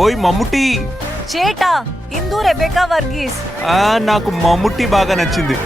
ఓయ్ మమ్ముట్టి. చేటా ఇందు రెబెకా వర్గీస్. నాకు మమ్ముట్టి బాగా నచ్చింది.